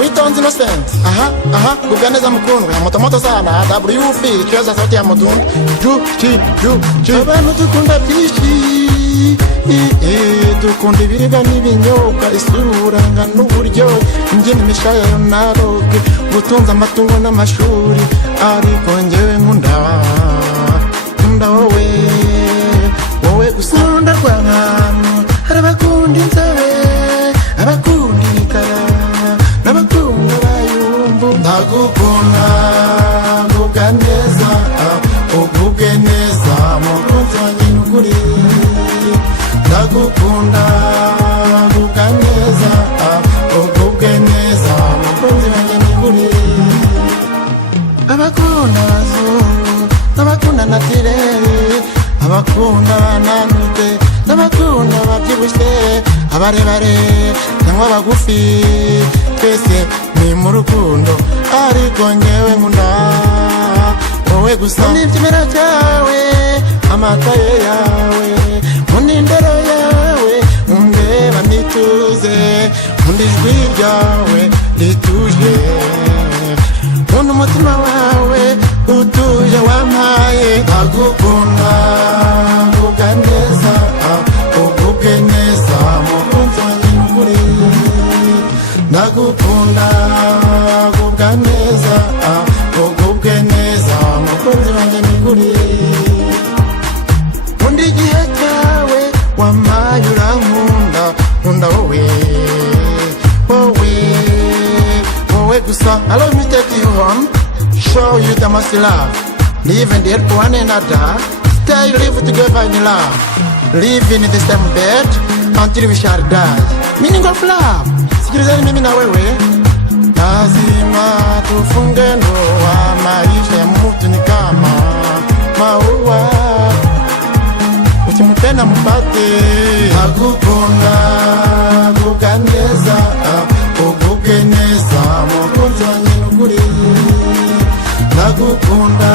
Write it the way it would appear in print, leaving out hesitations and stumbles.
Witonzi Innocent. Gubwa neza mukundwa ya moto sana. WP kiyoza sauti ya mudundu. Abantu dukunda byinshi, dukunda ibiribwa n'ibinyobwa, isura ngana uburyo, imbyino imishayayo naroge, gutunza amatungo n'amashuri, ariko njyewe nkunda wowe gusa. Nkunda rw'abantu, hari abakunda inzobe, abakunda imikara, n'abakunda abayumbu. Ndagukunda gubwa neza, ugubwe neza mukunzi wanjye n'ukuri. Ndagukunda gubwa neza, ugubwe neza mukunzi wanjye n'ukuri. Abakunda abazungu, n'abakunda natirere, abakunda bananute, n'abakunda babyibushye, abarebare cyangwa abagufi, twese ni mu rukundo, ariko njyewe nkunda wowe gusa. N'ibimera byawe, amakaye yawe, nkunda indero yawe, undeba nituze, nkunda ijwi ryawe rituje, nkunda umutima wawe utuje wampaye. Ndagukunda gubwa neza, ugubwe neza mukunzi wanjye n'ukuri. Ndagukunda gubwa neza, ugubwe neza mukunzi wanjye n'ukuri. Nkunda igihe cyawe wampaye urankunda, nkunda wowe gusa. Allow me take you home, show you the most love, live and help one another, stay live together in love, live in the same bed until we shall die. Meaning of love. Sikilizeni mimi na wewe, lazima tufunge ndoa, maisha ya mtu ni kama maua, ukimupenda mpate. Ndagukunda gubwa neza, ugubwe neza mukunzi wanjye n'ukuri. Ndagukunda